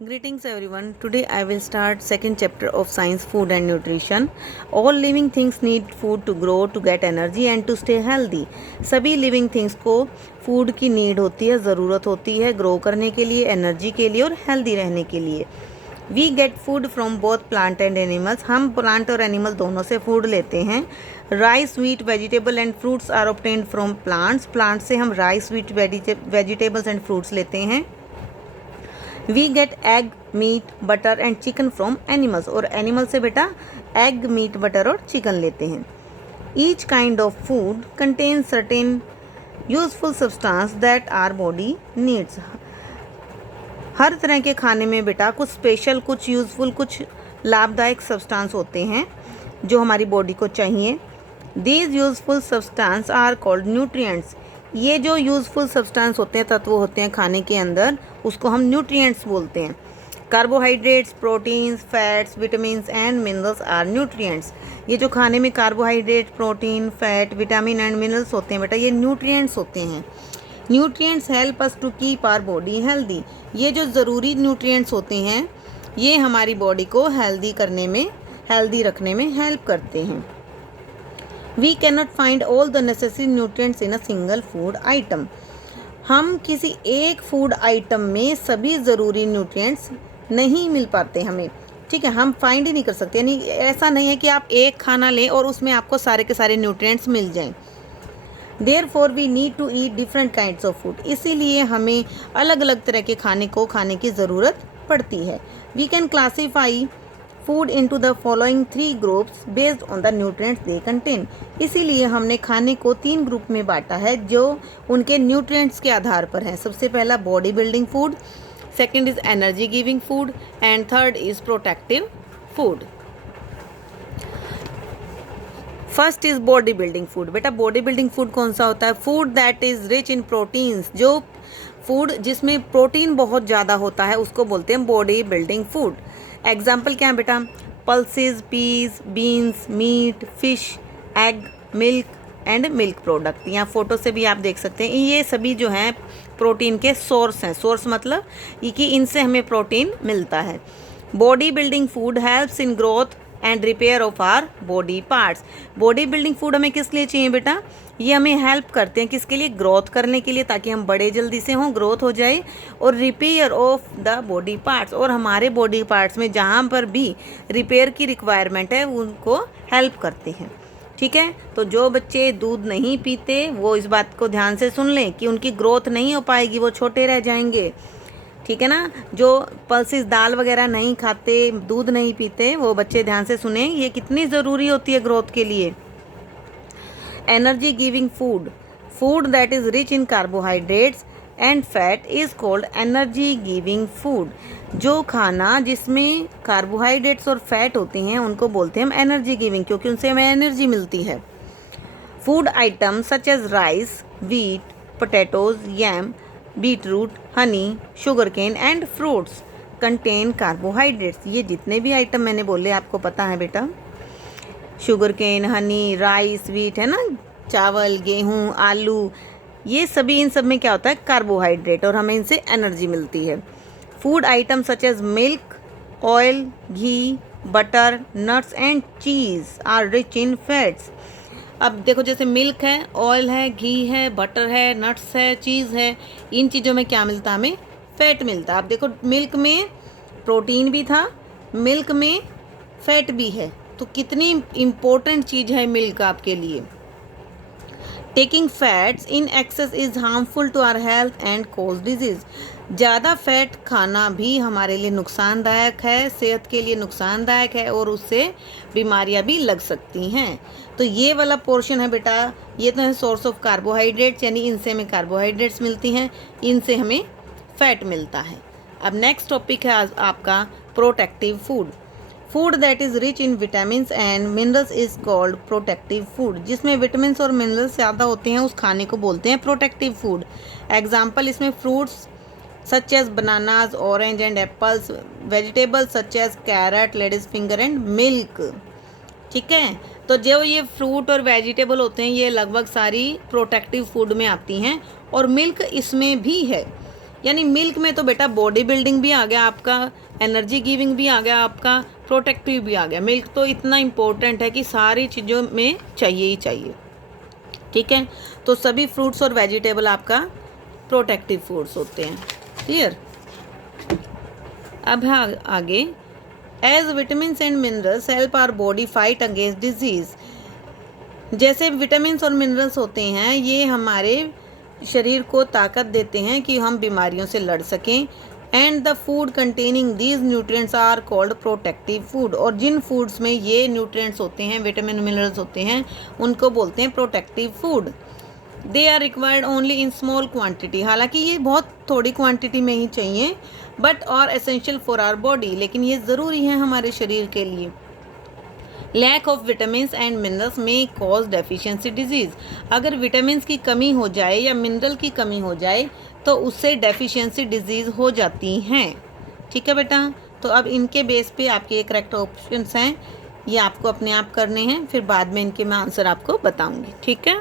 Greetings everyone. Today I will start second chapter of science food and nutrition. All living things need food to grow, to get energy and to stay healthy. सभी living things को food की need होती है, ज़रूरत होती है grow करने के लिए, एनर्जी के लिए और हेल्दी रहने के लिए. We get food from both plant and animals. हम प्लांट और एनिमल दोनों से फूड लेते हैं. Rice, wheat, vegetable and fruits are obtained from plants. Plant से हम rice, wheat, vegetables and fruits लेते हैं. We get egg, meat, butter and chicken from animals. और एनिमल से बेटा एग, मीट, बटर और चिकन लेते हैं. Each kind of food contain certain useful substance that our body needs. हर तरह के खाने में बेटा कुछ स्पेशल, कुछ यूजफुल, कुछ लाभदायक सब्सटेंस होते हैं जो हमारी बॉडी को चाहिए. These useful substance are called nutrients. ये जो यूजफुल सब्सटेंस होते हैं, तत्व होते हैं खाने के अंदर, उसको हम न्यूट्रिएंट्स बोलते हैं. Carbohydrates, proteins, fats, vitamins and minerals are nutrients. ये जो खाने में carbohydrate, protein, fat, vitamin and minerals होते हैं बेटा, ये न्यूट्रिएंट्स होते हैं. Nutrients help us to keep our body healthy. ये जो ज़रूरी न्यूट्रिएंट्स होते हैं ये हमारी बॉडी को हेल्दी करने में, हेल्दी रखने में हेल्प करते हैं. We can not find all the necessary nutrients in a single food item. हम किसी एक फूड आइटम में सभी ज़रूरी न्यूट्रिएंट्स नहीं मिल पाते हमें. ठीक है, हम फाइंड ही नहीं कर सकते. यानी ऐसा नहीं है कि आप एक खाना लें और उसमें आपको सारे के सारे न्यूट्रिएंट्स मिल जाएं. Therefore we need to eat different kinds of food. इसीलिए हमें अलग अलग तरह के खाने को खाने की ज़रूरत पड़ती है. We can classify food into the following 3 groups based on the nutrients they contain. इसीलिए हमने खाने को 3 ग्रुप में बांटा है जो उनके न्यूट्रिएंट्स के आधार पर हैं. सबसे पहला body building food, second is energy giving food and third is protective food. First is body building food. बेटा बॉडी बिल्डिंग फूड कौन सा होता है? Food that is rich in proteins. जो फूड जिसमें प्रोटीन बहुत ज़्यादा होता है उसको बोलते हैं बॉडी बिल्डिंग फूड. एग्जाम्पल क्या है बेटा? Pulses, peas, beans, meat, fish, egg, milk and milk product. यहाँ फ़ोटो से भी आप देख सकते हैं. ये सभी जो हैं प्रोटीन के सोर्स हैं. सोर्स मतलब ये कि इनसे हमें प्रोटीन मिलता है. Body building food helps in growth and repair of our body parts. Body building food हमें किस लिए चाहिए बेटा? ये हमें हेल्प करते हैं किसके लिए? ग्रोथ करने के लिए, ताकि हम बड़े जल्दी से हों, ग्रोथ हो जाए. और repair of the body parts, और हमारे बॉडी पार्ट्स में जहाँ पर भी रिपेयर की रिक्वायरमेंट है उनको हेल्प करते हैं. ठीक है, तो जो बच्चे दूध नहीं पीते वो इस बात को ध्यान से सुन लें कि उनकी ग्रोथ नहीं हो पाएगी, वो छोटे रह जाएंगे. ठीक है ना? जो पल्सेस, दाल वगैरह नहीं खाते, दूध नहीं पीते, वो बच्चे ध्यान से सुने, ये कितनी ज़रूरी होती है ग्रोथ के लिए. Energy giving food, food that is rich in carbohydrates and fat is called energy giving food. जो खाना जिसमें कार्बोहाइड्रेट्स और फैट होते हैं उनको बोलते हैं हम एनर्जी गिविंग, क्योंकि उनसे हमें एनर्जी मिलती है. Food items such as rice, wheat, potatoes, yam, beetroot, honey, sugar cane and fruits contain carbohydrates. ये जितने भी आइटम मैंने बोले आपको पता है बेटा. Sugar cane, honey, rice, wheat है ना, चावल, गेहूँ, आलू, ये सभी, इन सब में क्या होता है? कार्बोहाइड्रेट, और हमें इनसे एनर्जी मिलती है. Food item such as milk, oil, ghee, butter, nuts and cheese are rich in fats. अब देखो, जैसे मिल्क है, ऑयल है, घी है, बटर है, नट्स है, चीज़ है, इन चीज़ों में क्या मिलता है? हमें फैट मिलता है. अब देखो, मिल्क में प्रोटीन भी था, मिल्क में फैट भी है, तो कितनी इम्पोर्टेंट चीज़ है मिल्क आपके लिए. Taking fats in excess is harmful to our health and cause disease. ज़्यादा फैट खाना भी हमारे लिए नुकसानदायक है, सेहत के लिए नुकसानदायक है, और उससे बीमारियां भी लग सकती हैं. तो ये वाला पोर्शन है बेटा, ये तो है सोर्स ऑफ कार्बोहाइड्रेट्स, यानी इनसे हमें कार्बोहाइड्रेट्स मिलती हैं, इनसे हमें फैट मिलता है. अब नेक्स्ट टॉपिक है आपका protective food. Food that is rich in vitamins and minerals is called protective food. जिसमें विटामिन्स और मिनरल्स ज़्यादा होते हैं उस खाने को बोलते हैं प्रोटेक्टिव फूड. एग्जाम्पल इसमें fruits such as bananas, orange and apples, vegetables such as carrot, lady's finger and milk. ठीक है, तो जो ये फ्रूट और वेजिटेबल होते हैं ये लगभग सारी प्रोटेक्टिव फूड में आती हैं, और मिल्क इसमें भी है. यानी मिल्क में तो बेटा बॉडी बिल्डिंग भी आ गया आपका, एनर्जी गिविंग भी आ गया आपका, प्रोटेक्टिव भी आ गया। मिल्क तो इतना इम्पोर्टेंट है कि सारी चीज़ों में चाहिए ही चाहिए। ठीक है, तो सभी फ्रूट्स और वेजिटेबल आपका प्रोटेक्टिव फूड्स होते हैं। क्लियर। अब है आगे, as vitamins and minerals help our body fight against disease. जैसे विटामिन्स और मिनरल्स होते हैं, ये हमारे शरीर को ताकत देते हैं कि हम बीमारियों से लड़ सकें। And the food containing these nutrients are called protective food. और जिन फूड्स में ये न्यूट्रिएंट्स होते हैं, विटामिन मिनरल्स होते हैं, उनको बोलते हैं protective food. They are required only in small quantity. हालांकि ये बहुत थोड़ी क्वांटिटी में ही चाहिए, बट और एसेंशियल फॉर आवर बॉडी, लेकिन ये ज़रूरी है हमारे शरीर के लिए। Lack of vitamins and minerals में कॉज डेफिशिएंसी डिजीज़। अगर विटामिन्स की कमी हो जाए या मिनरल की कमी हो जाए तो उससे डेफिशिएंसी डिजीज़ हो जाती हैं। ठीक है बेटा, तो अब इनके बेस पे आपके ये करेक्ट ऑप्शंस हैं, ये आपको अपने आप करने हैं, फिर बाद में इनके मैं आंसर आपको बताऊंगी। ठीक है।